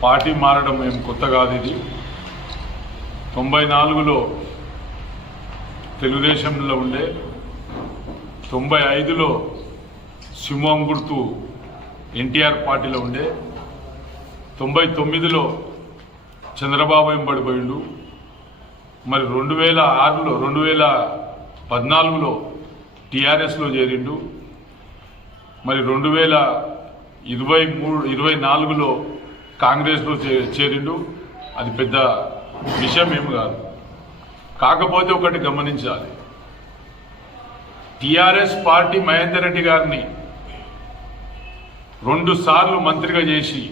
Party మారడం ఏం కొత్త కాదు ఇది. తొంభై నాలుగులో తెలుగుదేశంలో ఉండే తొంభై ఐదులో సింహం గుర్తు ఎన్టీఆర్ పార్టీలో ఉండే తొంభై తొమ్మిదిలో చంద్రబాబు వెంబడిపోయిండు. మరి రెండు వేల ఆరులో రెండు వేల పద్నాలుగులో టీఆర్ఎస్లో చేరిండు. మరి రెండు వేల ఇరవై మూడు ఇరవై నాలుగులో కాంగ్రెస్లో చే- చేరిండు. అది పెద్ద విషయం ఏమి కాదు. కాకపోతే ఒకటి గమనించాలి. టీఆర్ఎస్ పార్టీ మహేందర్ రెడ్డి గారిని రెండు సార్లు మంత్రిగా చేసి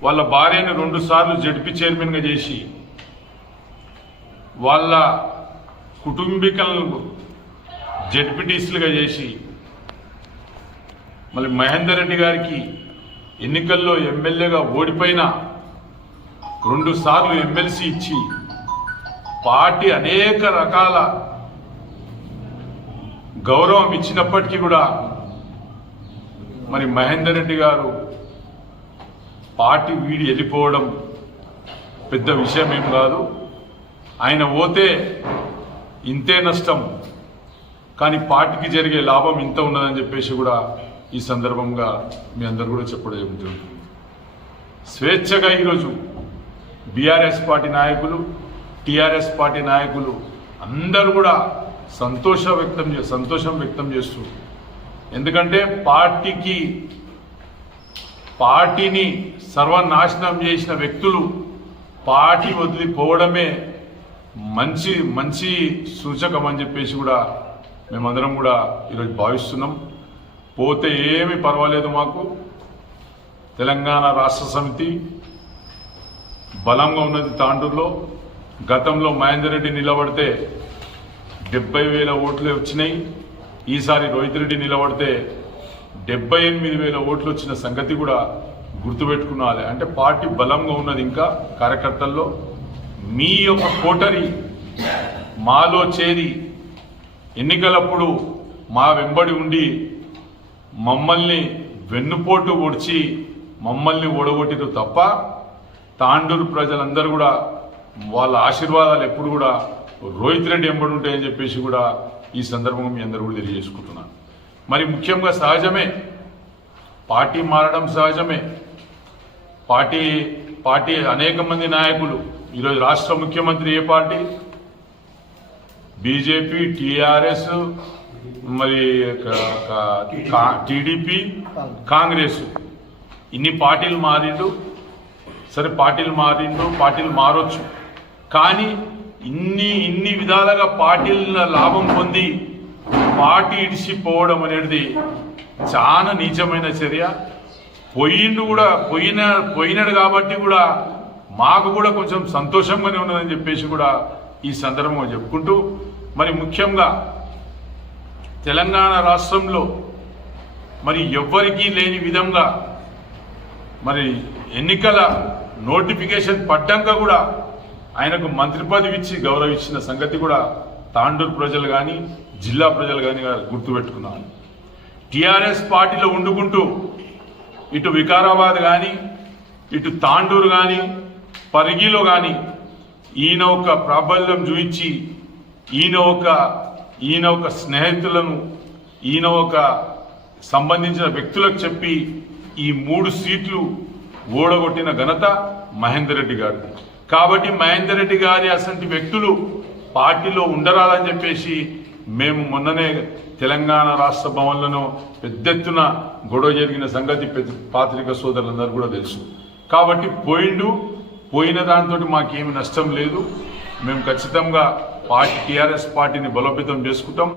వాళ్ళ భార్యను రెండు సార్లు జడ్పీ చైర్మన్గా చేసి వాళ్ళ కుటుంబీకులను జడ్పీటీసీలుగా చేసి మళ్ళీ మహేందర్ రెడ్డి గారికి ఎన్నికల్లో ఎమ్మెల్యేగా ఓడిపోయిన రెండు సార్లు ఎమ్మెల్సీ ఇచ్చి పార్టీ అనేక రకాల గౌరవం ఇచ్చినప్పటికీ కూడా మరి మహేందర్ రెడ్డి గారు పార్టీ వీడి వెళ్ళిపోవడం పెద్ద విషయం ఏం కాదు. ఆయన పోతే ఇంతే నష్టం. కానీ పార్టీకి జరిగే లాభం ఇంత ఉన్నదని చెప్పేసి కూడా ఈ సందర్భంగా మీ అందరు కూడా చెప్పడం జరుగుతుంది. స్వేచ్ఛగా ఈరోజు బీఆర్ఎస్ పార్టీ నాయకులు టీఆర్ఎస్ పార్టీ నాయకులు అందరూ కూడా సంతోష వ్యక్తం చే సంతోషం వ్యక్తం చేస్తూ ఎందుకంటే పార్టీకి పార్టీని సర్వనాశనం చేసిన వ్యక్తులు పార్టీ వదిలిపోవడమే మంచి మంచి సూచకం అని చెప్పేసి కూడా మేమందరం కూడా ఈరోజు భావిస్తున్నాం. పోతే ఏమీ పర్వాలేదు మాకు. తెలంగాణ రాష్ట్ర సమితి బలంగా ఉన్నది తాండూరులో. గతంలో మహేందర్ రెడ్డి నిలబడితే డెబ్బై వేల ఓట్లు వచ్చినాయి. ఈసారి రోహిత్ రెడ్డి నిలబడితే డెబ్బై ఎనిమిది వేల ఓట్లు వచ్చిన సంగతి కూడా గుర్తుపెట్టుకున్నాలి. అంటే పార్టీ బలంగా ఉన్నది ఇంకా కార్యకర్తల్లో. మీ యొక్క కోటరి మాలో చేరి ఎన్నికలప్పుడు మా వెంబడి ఉండి మమ్మల్ని వెన్నుపోటు ఒడిచి మమ్మల్ని ఓడగొట్టిరు తప్ప తాండూరు ప్రజలందరూ కూడా వాళ్ళ ఆశీర్వాదాలు ఎప్పుడు కూడా రోహిత్ రెడ్డి ఎంబడి ఉంటాయని చెప్పేసి కూడా ఈ సందర్భంగా మీ అందరూ కూడా తెలియజేసుకుంటున్నాను. మరి ముఖ్యంగా సహజమే. పార్టీ మారడం సహజమే. పార్టీ పార్టీ అనేక మంది నాయకులు. ఈరోజు రాష్ట్ర ముఖ్యమంత్రి ఏ పార్టీ? బీజేపీ టీఆర్ఎస్ మరి టీడీపీ కాంగ్రెస్. ఇన్ని పార్టీలు మారిండు. సరే పార్టీలు మారిండు పార్టీలు మారొచ్చు. కానీ ఇన్ని ఇన్ని విధాలుగా పార్టీల లాభం పొంది మాటి ఇడిచిపోవడం అనేది చాలా నీచమైన చర్య. పోయిండు కూడా పోయిన పోయినాడు కాబట్టి కూడా మాకు కూడా కొంచెం సంతోషంగానే ఉన్నదని చెప్పేసి కూడా ఈ సందర్భంగా చెప్పుకుంటూ మరి ముఖ్యంగా తెలంగాణ రాష్ట్రంలో మరి ఎవ్వరికీ లేని విధంగా మరి ఎన్నికల నోటిఫికేషన్ పడ్డాక కూడా ఆయనకు మంత్రి పదవి ఇచ్చి గౌరవించిన సంగతి కూడా తాండూరు ప్రజలు కానీ జిల్లా ప్రజలు కానీ గుర్తుపెట్టుకున్నాను. టీఆర్ఎస్ పార్టీలో ఉండుకుంటూ ఇటు వికారాబాద్ కానీ ఇటు తాండూరు కానీ పరిగిలో కానీ ఈయన ఒక ప్రాబల్యం చూపించి ఈయన ఒక ఈయన ఒక స్నేహితులను ఈయన ఒక సంబంధించిన వ్యక్తులకు చెప్పి ఈ మూడు సీట్లు ఓడగొట్టిన ఘనత మహేందర్ రెడ్డి గారు కాబట్టి మహేందర్ రెడ్డి గారి అసంటి వ్యక్తులు పార్టీలో ఉండరాదని చెప్పేసి మేము మొన్ననే తెలంగాణ రాష్ట్ర భవన్లను పెద్ద ఎత్తున గొడవ జరిగిన సంగతి పెద్ద పాత్రిక సోదరులందరూ కూడా తెలుసు. కాబట్టి పోయిండు పోయిన దాంతో మాకేమి నష్టం లేదు. మేము ఖచ్చితంగా పార్టీ టీఆర్ఎస్ పార్టీని బలోపేతం చేసుకుంటాం.